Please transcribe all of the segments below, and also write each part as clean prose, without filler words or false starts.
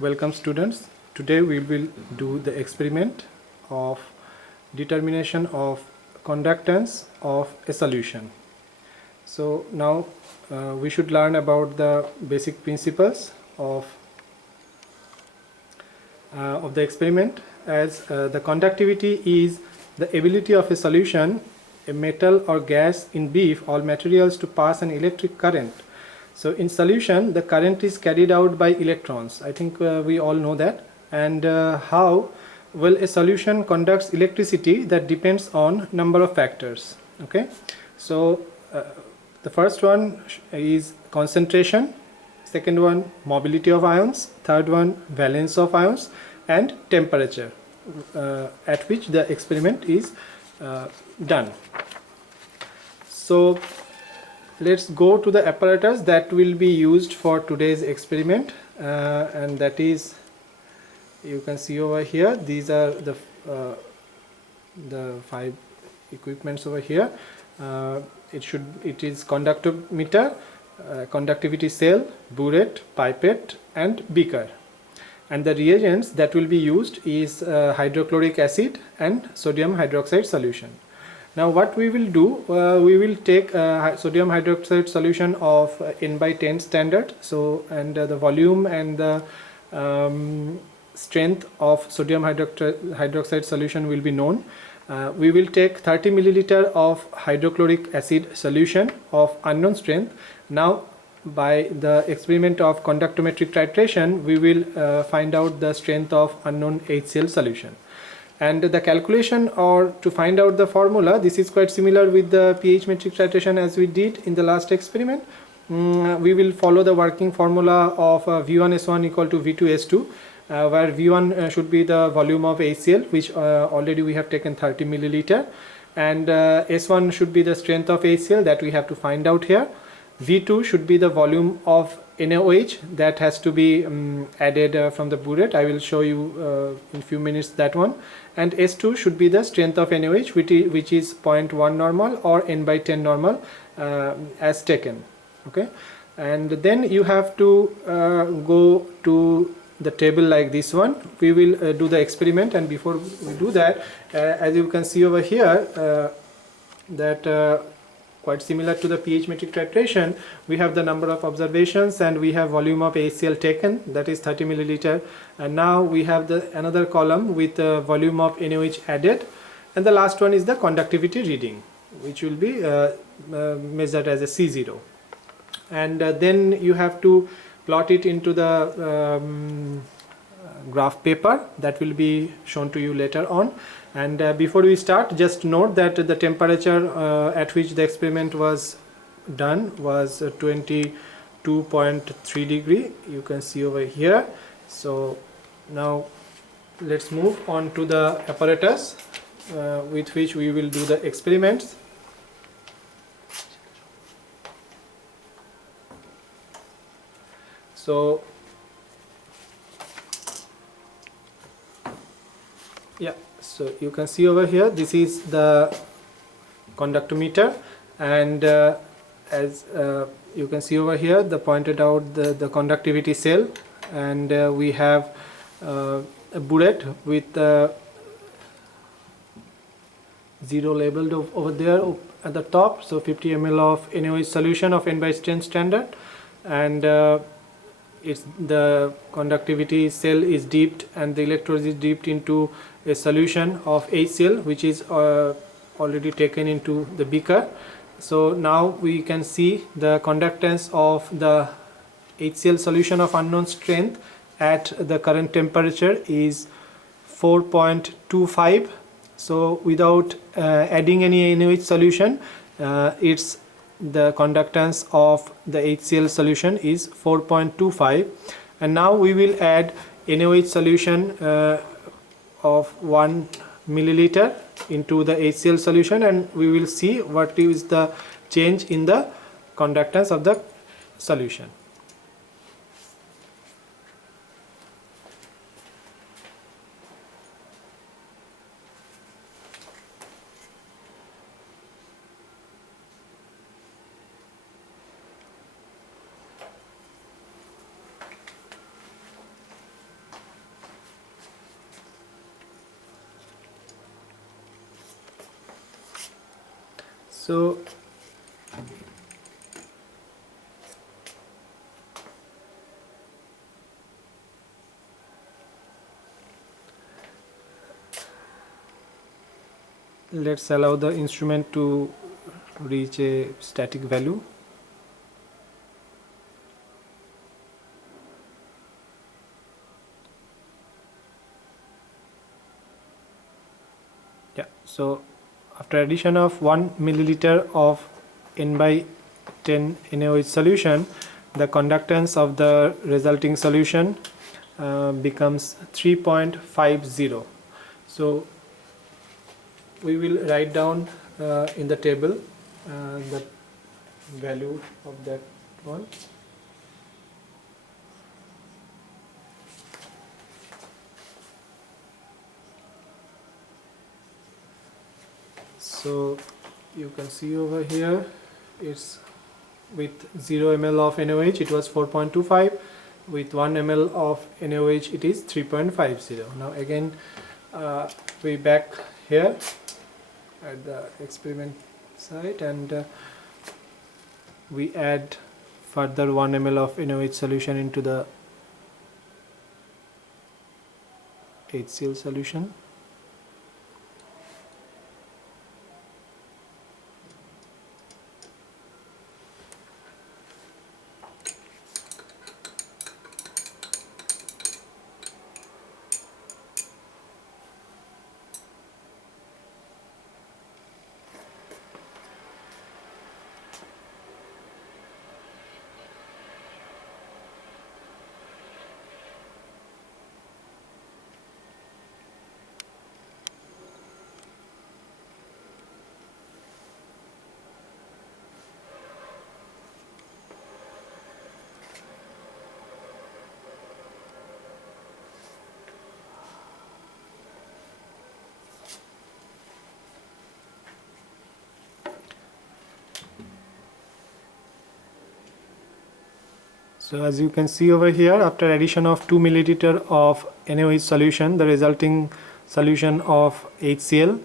Welcome students. Today we will do the experiment of determination of conductance of a solution. So now we should learn about the basic principles of the experiment, as the conductivity is the ability of a solution, a metal or gas, in brief all materials, to pass an electric current. So in solution the current is carried out by electrons. I think we all know that. And how well a solution conducts electricity, that depends on number of factors. Okay, so the first one is concentration, second one mobility of ions, third one valence of ions, and temperature at which the experiment is done. So let's go to the apparatus that will be used for today's experiment, and that is, you can see over here, these are the 5 equipments over here. It is conductometer, conductivity cell, burette, pipette, and beaker. And the reagents that will be used is hydrochloric acid and sodium hydroxide solution. Now what we will do, we will take sodium hydroxide solution of n by 10 standard. So, and the volume and the strength of sodium hydroxide solution will be known. We will take 30 milliliter of hydrochloric acid solution of unknown strength. Now by the experiment of conductometric titration, we will find out the strength of unknown HCl solution. And the calculation, or to find out the formula, this is quite similar with the pH metric titration as we did in the last experiment. We will follow the working formula of V1S1 equal to V2S2, where V1 should be the volume of HCl, which already we have taken 30 milliliter, and S1 should be the strength of HCl that we have to find out here. V2 should be the volume of NaOH that has to be added from the burette. I will show you in few minutes that one. And S2 should be the strength of NaOH, which is 0.1 normal or n by 10 normal as taken. Okay, and then you have to go to the table like this one. We will do the experiment, and before we do that, as you can see over here, that quite similar to the pH metric titration, we have the number of observations and we have volume of HCl taken, that is 30 milliliter, and now we have the another column with volume of NaOH added, and the last one is the conductivity reading, which will be measured as a C0. And then you have to plot it into the graph paper that will be shown to you later on. And before we start, just note that the temperature at which the experiment was done was 22.3 degree. You can see over here. So now let's move on to the apparatus with which we will do the experiments. So yeah, so you can see over here, this is the conductometer, and as you can see over here, the pointed out the conductivity cell, and we have a burette with 0 labeled over there at the top. So 50 ml of NaOH solution of n by 10 standard, and the conductivity cell is dipped and the electrode is dipped into a solution of HCl, which is already taken into the beaker. So now we can see the conductance of the HCl solution of unknown strength at the current temperature is 4.25. So without adding any NaOH solution, the conductance of the HCl solution is 4.25, and now we will add NaOH solution of 1 milliliter into the HCl solution, and we will see what is the change in the conductance of the solution. So let's allow the instrument to reach a static value. Yeah, so after addition of 1 milliliter of n by 10 NaOH solution, the conductance of the resulting solution becomes 3.50. So we will write down in the table the value of that one. So you can see over here, it's with 0 ml of NaOH it was 4.25, with 1 ml of NaOH it is 3.50. Now again we back here at the experiment site, and we add further 1 ml of NaOH solution into the HCl solution. So as you can see over here, after addition of 2 milliliter of NaOH solution, the resulting solution of HCl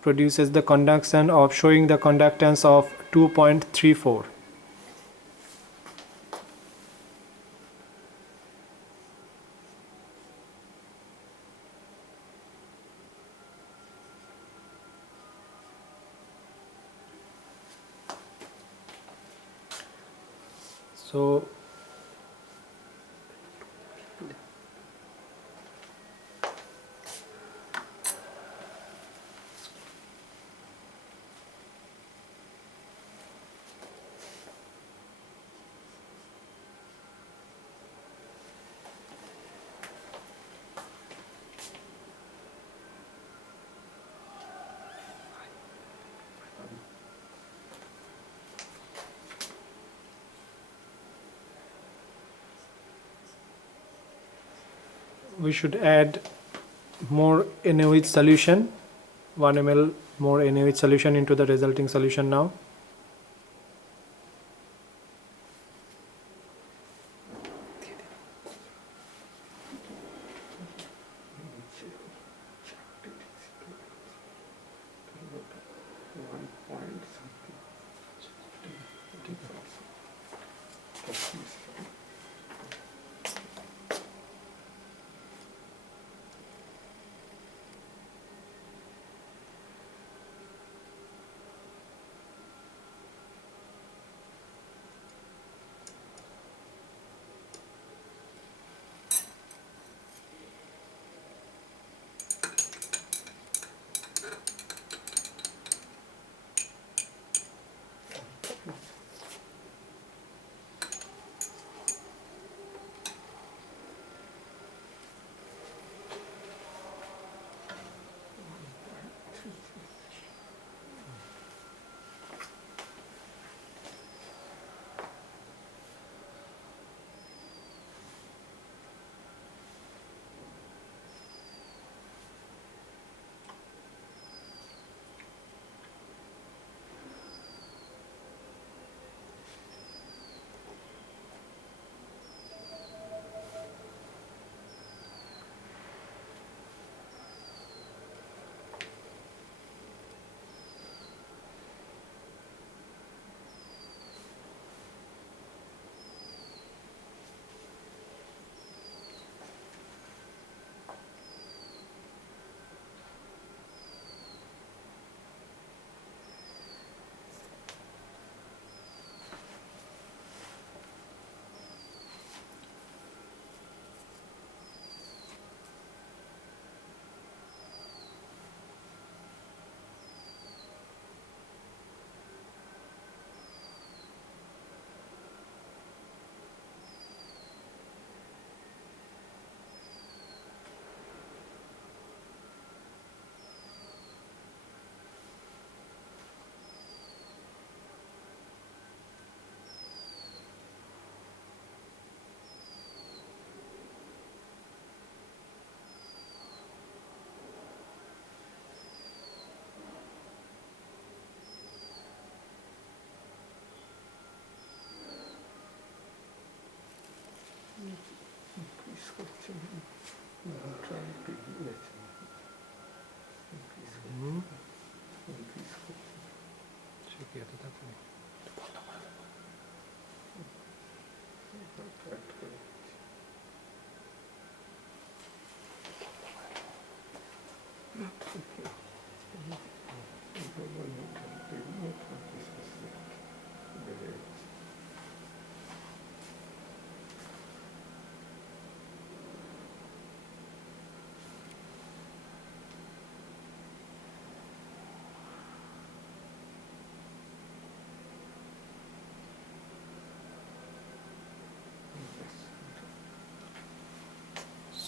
produces the conduction of, showing the conductance of 2.34. So we should add more NaOH solution, 1 ml more NaOH solution into the resulting solution now.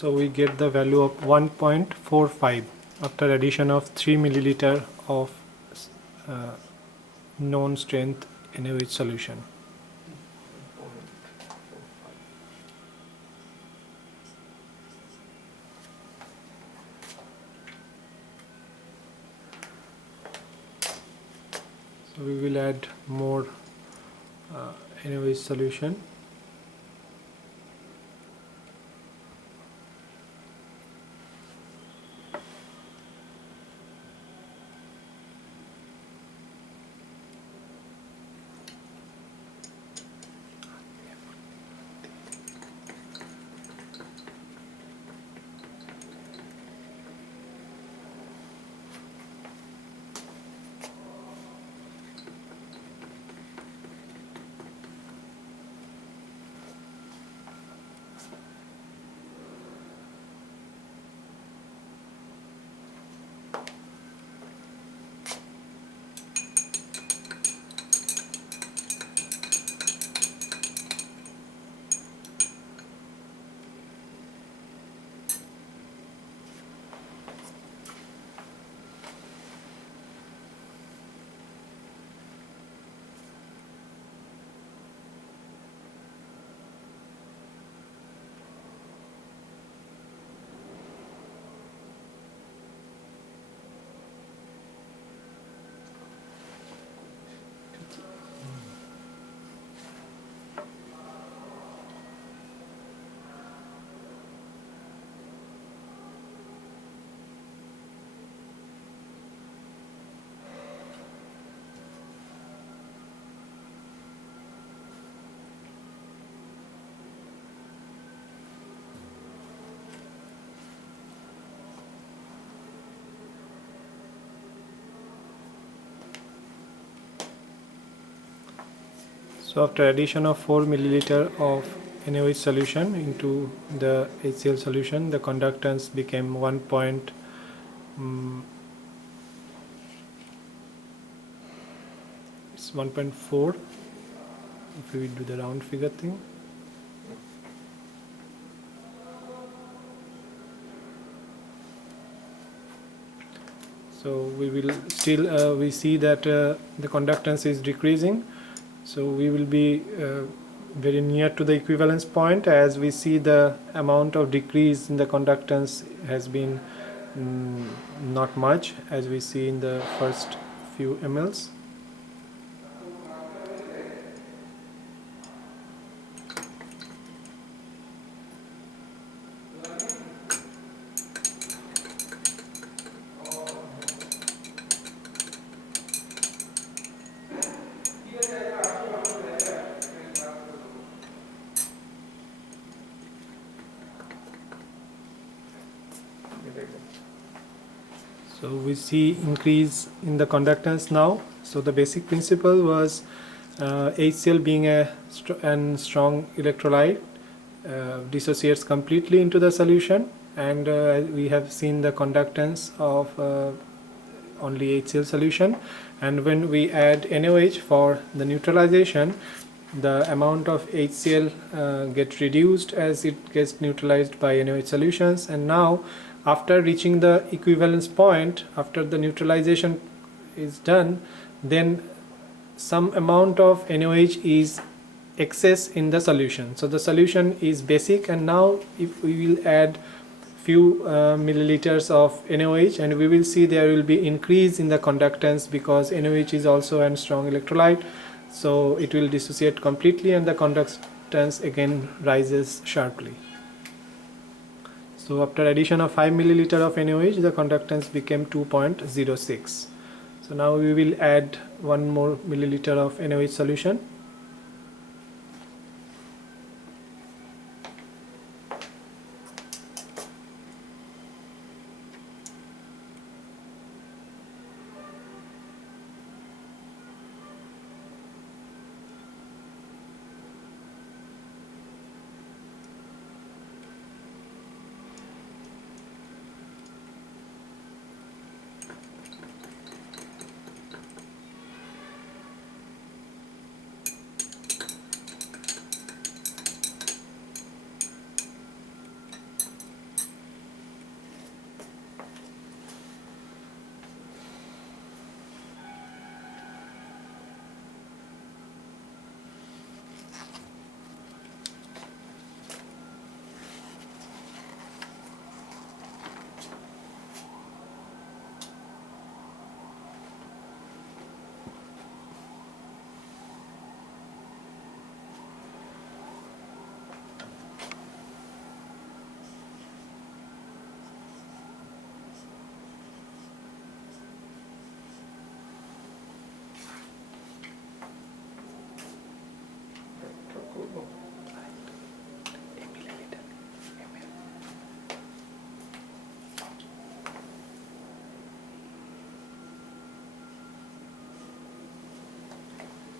So we get the value of 1.45 after addition of 3 milliliter of uh, known strength NaOH solution. So we will add more NaOH solution. So after addition of 4 milliliter of NaOH solution into the HCl solution, the conductance became 1.4 if we do the round figure thing. So we will still we see that the conductance is decreasing. So we will be very near to the equivalence point, as we see the amount of decrease in the conductance has been not much, as we see in the first few mLs. So we see increase in the conductance now. So the basic principle was HCl being a strong electrolyte dissociates completely into the solution, and we have seen the conductance of only HCl solution, and when we add NaOH for the neutralization, the amount of HCl gets reduced as it gets neutralized by NaOH solutions. And now after reaching the equivalence point, after the neutralization is done, then some amount of NaOH is excess in the solution. So the solution is basic, and now if we will add few milliliters of NaOH, and we will see there will be increase in the conductance, because NaOH is also a strong electrolyte, so it will dissociate completely and the conductance again rises sharply. So after addition of 5 milliliter of NaOH, the conductance became 2.06. So now we will add 1 more milliliter of NaOH solution.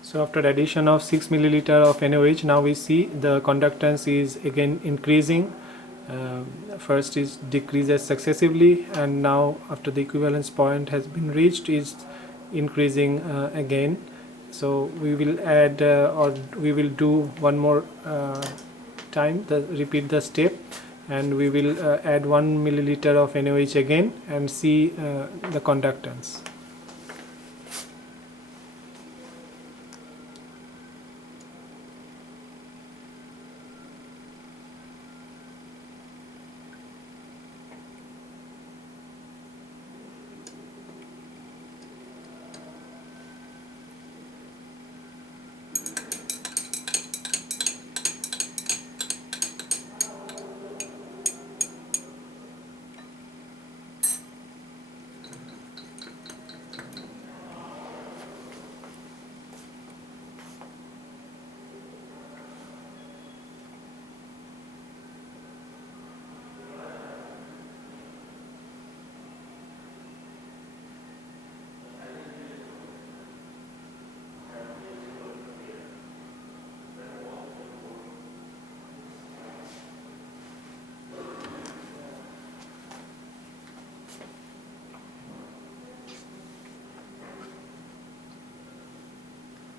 So after addition of 6 milliliter of NaOH, now we see the conductance is again increasing. First is decreases successively, and now after the equivalence point has been reached is increasing again. So we will add or we will do one more time, repeat the step, and we will add 1 milliliter of NaOH again and see the conductance.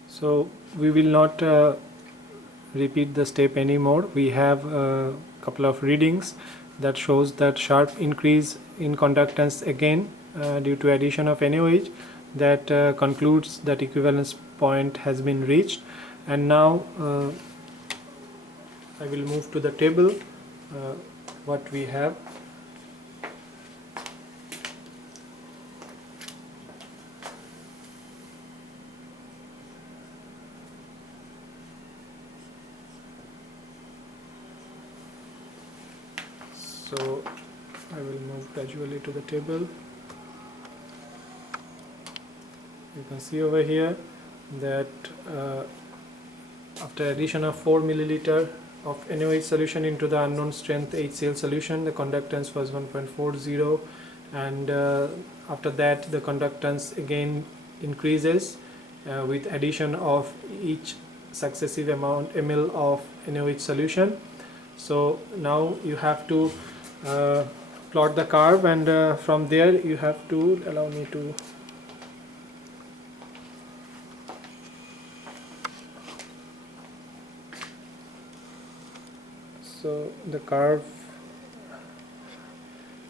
So we will not repeat the step anymore. We have a couple of readings that shows that sharp increase in conductance again due to addition of NaOH, that concludes that equivalence point has been reached. And now I will move to the table what we have. So I will move gradually to the table. You can see over here that after addition of 4 milliliter of NaOH solution into the unknown strength HCl solution, the conductance was 1.40, and after that the conductance again increases with addition of each successive amount ml of NaOH solution. So now you have to plot the curve, and from there you have to allow me to so the curve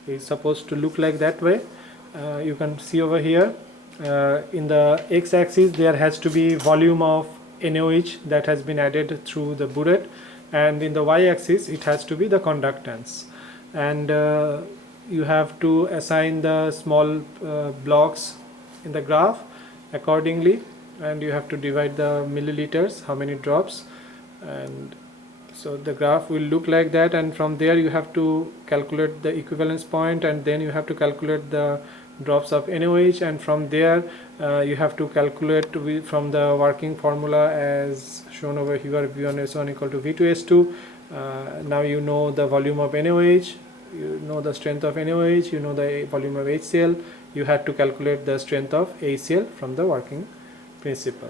is supposed to look like that way. You can see over here in the x-axis there has to be volume of NaOH that has been added through the burette, and in the y-axis it has to be the conductance. And you have to assign the small blocks in the graph accordingly, and you have to divide the milliliters, how many drops, and so the graph will look like that. And from there you have to calculate the equivalence point, and then you have to calculate the drops of NaOH, and from there you have to calculate from the working formula as shown over here, V1S1 equal to V2S2. Now you know the volume of NaOH, you know the strength of NaOH, you know the volume of HCl. You have to calculate the strength of HCl from the working principle.